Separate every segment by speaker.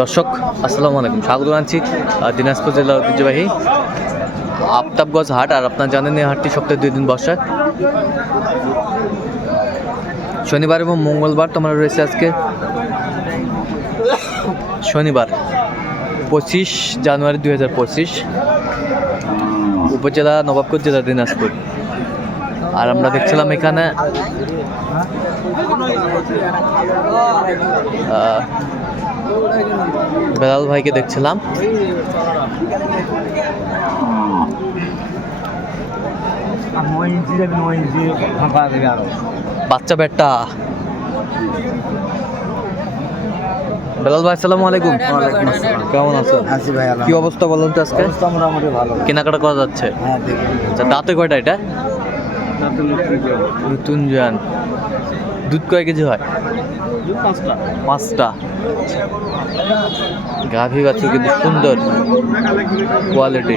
Speaker 1: দর্শক, আসসালামু আলাইকুম। স্বাগত জানাচ্ছি দিনাজপুর জেলার ঐতিহ্যবাহী আফতাবগঞ্জ হাট। আর আপনার জানেন, এই হাটটি সপ্তাহে দুই দিন বসে। শনিবার এবং মঙ্গলবার তোমার রয়েছে আজকে। শনিবার, পঁচিশ জানুয়ারি দুই হাজার পঁচিশ, উপজেলা নবাবগঞ্জ জেলা দিনাজপুর। আর আমরা দেখছিলাম এখানে বেলাল ভাইকে দেখছিলাম। বাচ্চা বেটা। বেলাল ভাই আসসালামু আলাইকুম। কেমন আছো
Speaker 2: আছি ভাই
Speaker 1: কি অবস্থা বলুন তো আজকে?
Speaker 2: অবস্থা মোটামুটি ভালো।
Speaker 1: কেনাকাটা করা যাচ্ছে?
Speaker 2: হ্যাঁ দেখি
Speaker 1: আচ্ছা দাঁতে কয়টা এটা? নতুন জান দুধ কয় কেজি হয়?
Speaker 2: পাঁচটা।
Speaker 1: পাঁচটা। গাভী বাছুর কিন্তু সুন্দর কোয়ালিটি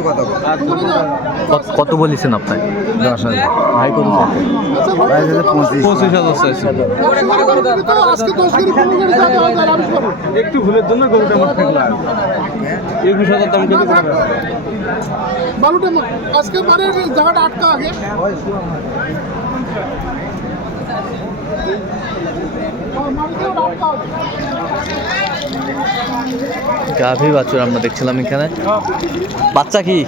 Speaker 2: কথা
Speaker 1: কত- কত বলেছেন আপনার
Speaker 2: দশ হাজার।
Speaker 1: ভাই কত
Speaker 2: বাইশ হাজার পঁচিশ।
Speaker 1: পঁচিশ হাজার
Speaker 2: একটু ভুলের জন্য গরুটা আমার একুশ হাজার দাম কিন্তু
Speaker 3: বালুটা আজকে মানে জায়গাটা আটকা আগে।
Speaker 1: গাভী বাছুর আমরা দেখছিলাম এখানে। বাচ্চা কি?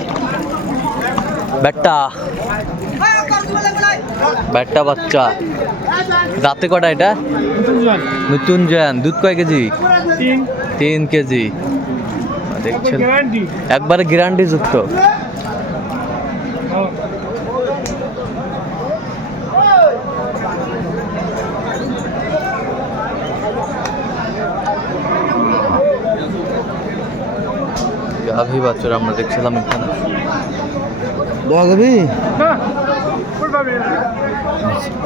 Speaker 1: ব্যাটটা। ব্যাটটা বাচ্চা। দাঁতে কটা এটা? নতুন জয়ান। দুধ কয় কেজি? তিন। কেজি। দেখছেন। একবারে গ্যারান্টি যুক্ত। গাভী বাছুর আমরা দেখছিলাম এখানে।
Speaker 2: দেওয়া যাবি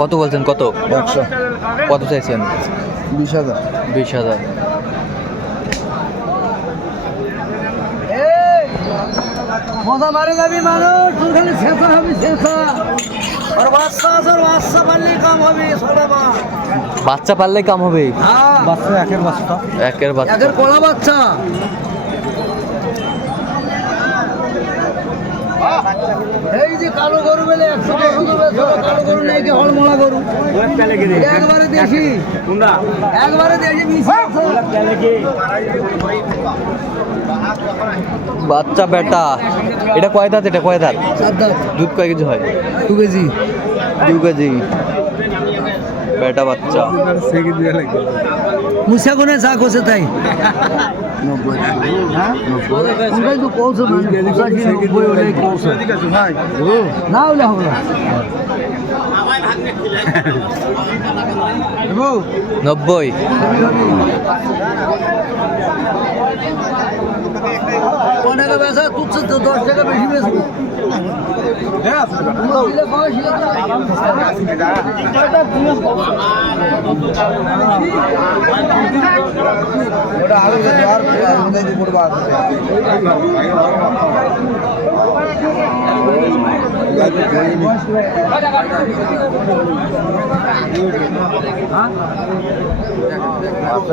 Speaker 1: কত বলছেন? কত?
Speaker 2: একশো।
Speaker 1: কত চাইছেন?
Speaker 2: বিশ হাজার।
Speaker 1: বিশ হাজার।
Speaker 2: মজা মারে যাবি মানুষ তোর খালি শেষা হবে শেষা আর বাচ্চা আছে বাচ্চা পারলে কাম হবে ছোট
Speaker 1: বাচ্চা পারলে কাম হবে?
Speaker 2: হ্যাঁ। বাচ্চা একের বাচ্চা।
Speaker 1: একের বাচ্চা।
Speaker 2: একের কলা বাচ্চা। এই যে কালো গরু বলে একশো কালো গরু নেই কি হলমলা গরু? একবারে দেশি। একবারে দেশি
Speaker 1: বাচ্চা বেটা। এটা কয় দাঁত? এটা কয় দাঁত? দুধ কয় কেজি হয়?
Speaker 2: দু কেজি।
Speaker 1: দু কেজি। বেটা বাচ্চা।
Speaker 2: মুসা কোনে যা কোসে তাই। না হলে হবে
Speaker 1: নব্বই
Speaker 2: ক টাকা বেচা তুলছে তো দশ টাকা বেশি বেচবো। ওটা আলু আর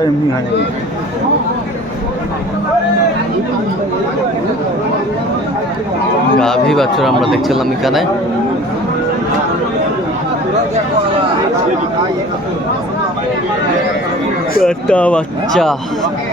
Speaker 2: এমনি হয়
Speaker 1: গাভী বাচ্চারা আমরা দেখছিলাম এখানে। বাচ্চা।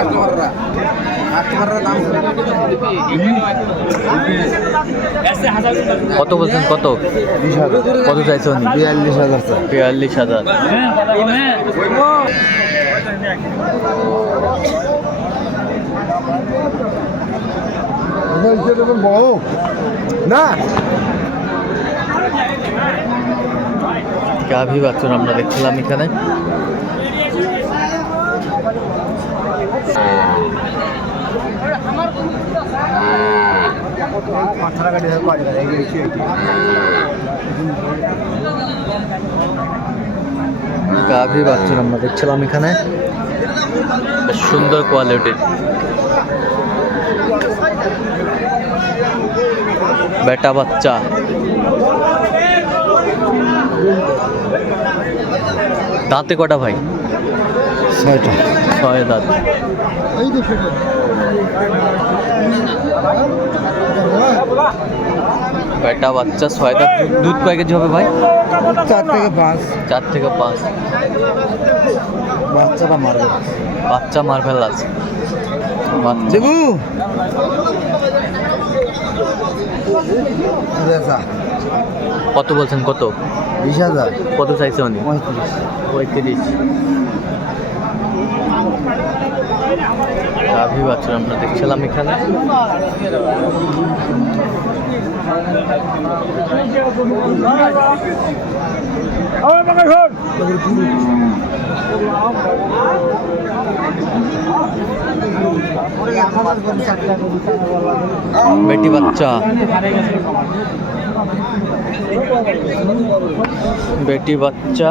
Speaker 3: কাস্টমাররা
Speaker 1: কত? বলছেন? কত? কত চাইছেন
Speaker 2: বিয়াল্লিশ হাজার
Speaker 1: বিয়াল্লিশ হাজার।
Speaker 2: না
Speaker 1: গাভী বাচ্চন আমরা দেখছিলাম এখানে। গাভী বাচ্চন আমরা দেখছিলাম এখানে। সুন্দর কোয়ালিটির বেটা বাচ্চা। দাঁতে কটা ভাই?
Speaker 2: ছয়টা।
Speaker 1: ছয় দাঁত।
Speaker 3: এই দেখে
Speaker 1: বেটা বাচ্চা ছয় দাঁত। দুধ- কয় কেজি হবে ভাই?
Speaker 2: চার থেকে পাঁচ।
Speaker 1: চার থেকে পাঁচ।
Speaker 2: বাচ্চাটা মারবে।
Speaker 1: বাচ্চা মার্ভেল আছে বাচ্চা। কত বলছেন কত?
Speaker 2: বিশ হাজার।
Speaker 1: কত চাইছে উনি?
Speaker 2: পঁয়ত্রিশ।
Speaker 1: পঁয়ত্রিশ। গাভী বাচ্চা আমরা দেখছিলাম এখানে। বেটি বাচ্চা। বেটি বাচ্চা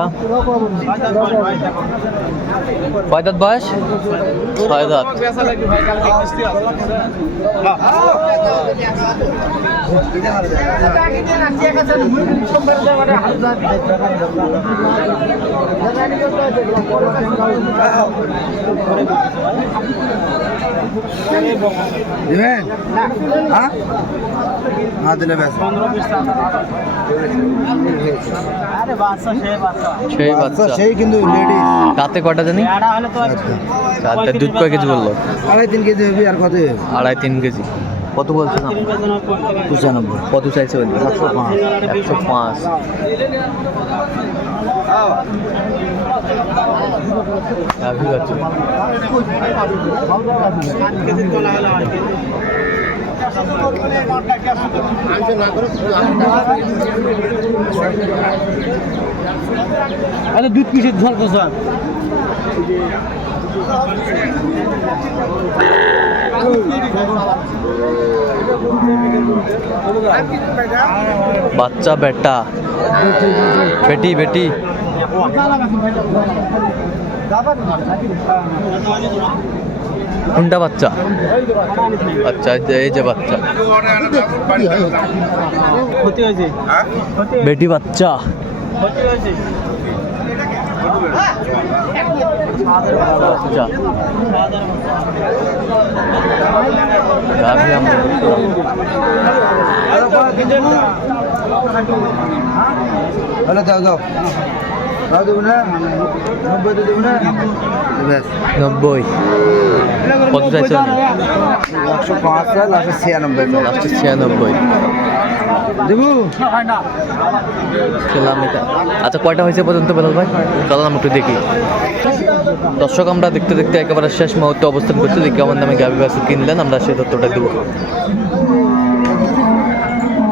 Speaker 1: কয় দাঁত বয়স ছয় দাঁত
Speaker 2: দিবেন হ্যাঁ? না দিলে ব্যাস।
Speaker 1: সেই বাচ্চা
Speaker 2: সেই কিন্তু লেডিস
Speaker 1: দাঁতে কটা জানি? চারটে দুধ কয় কেজি বলল?
Speaker 2: আড়াই তিন কেজি হবে আর কত?
Speaker 1: আড়াই তিন কেজি। কত বলছেন আপনি?
Speaker 2: পঁচানব্বই।
Speaker 1: কত চাইছে উনি
Speaker 2: একশো পাঁচ।
Speaker 1: একশো পাঁচ। গাভী বাচ্চা
Speaker 2: আরে দুধ কিসের ঝোল স্যার
Speaker 1: বাচ্চা বেটা। বেটি বেটি। কোনটা বাচ্চা। আচ্ছা এই যে- বাচ্চা। বেটি বাচ্চা।
Speaker 2: যাও যাও নব্বই
Speaker 1: কত
Speaker 2: একশো পাঁচ ছিয়ানব্বই
Speaker 1: লাস্টে ছিয়ানব্বই।
Speaker 2: দেবু?
Speaker 1: খেলাম এটা। আচ্ছা কয়টা হয়েছে পর্যন্ত বেলাল ভাই? চলাম একটু দেখি। দর্শক আমরা দেখতে দেখতে একেবারে শেষ মুহূর্তে অবস্থান করছি। দেখি কেমন নামে গাভি বাছুর কিনলেন আমরা সেই তথ্যটা দেবো।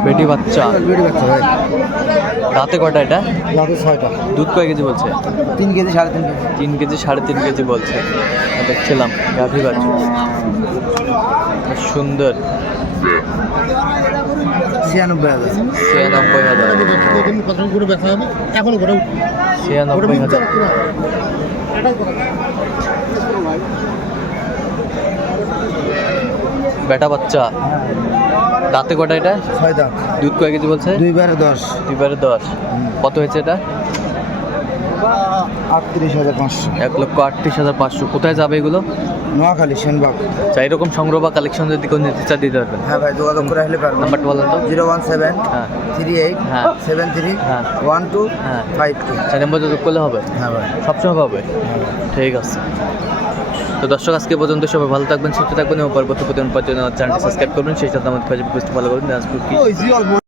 Speaker 1: বেটি বাচ্চা।
Speaker 2: বেড়ে যাচ্ছে ভাই।
Speaker 1: রাতে কটা এটা?
Speaker 2: রাতে ছয়টা।
Speaker 1: দুধ কয় কেজি বলছে?
Speaker 2: তিন কেজি সাড়ে তিন কেজি।
Speaker 1: তিন কেজি সাড়ে তিন কেজি বলছে। দেখছিলাম গাভি বাচ্চা। সুন্দর।
Speaker 2: ছিয়ানব্বই হাজার।
Speaker 1: ছিয়ানব্বই হাজার।
Speaker 3: কত হবে এখনও করে
Speaker 1: ছিয়ানব্বই হাজার। বেটা বাচ্চা। দাঁতে কটা এটা?
Speaker 2: ছয় দাম
Speaker 1: দুধ কয় কেজি বলছে?
Speaker 2: দুইবারে দশ।
Speaker 1: দুইবারে দশ। কত হয়েছে এটা?
Speaker 2: আটত্রিশ হাজার পাঁচশো।
Speaker 1: এক লক্ষ আটত্রিশ হাজার পাঁচশো। কোথায় যাবে এগুলো?
Speaker 2: নোয়াখালী সেনবাগ।
Speaker 1: চাই এরকম সংগ্রহ বা কালেকশন যদি কেউ নিতে চায় দিতে পারবেন।
Speaker 2: হ্যাঁ ভাই যোগাযোগ করে আসলে পারব।
Speaker 1: নাম্বারটা বলেন তো।
Speaker 2: জিরো ওয়ান সেভেন
Speaker 1: হ্যাঁ।
Speaker 2: থ্রি এইট
Speaker 1: হ্যাঁ।
Speaker 2: সেভেন থ্রি
Speaker 1: হ্যাঁ।
Speaker 2: ওয়ান টু
Speaker 1: হ্যাঁ।
Speaker 2: Five two.
Speaker 1: চার নম্বর যোগ করলে হবে?
Speaker 2: হ্যাঁ ভাই।
Speaker 1: সবসময় পাবে ঠিক আছে। তো দর্শক, আজকে পর্যন্ত সবাই ভালো থাকবেন, সুস্থ থাকবেন এবং পরবর্তী প্রতিদিন পর্যন্ত চ্যানেলটি সাবস্ক্রাইব করবেন। সেই সাথে আমাদের ফেসবুক পেজটি ফলো করবেন।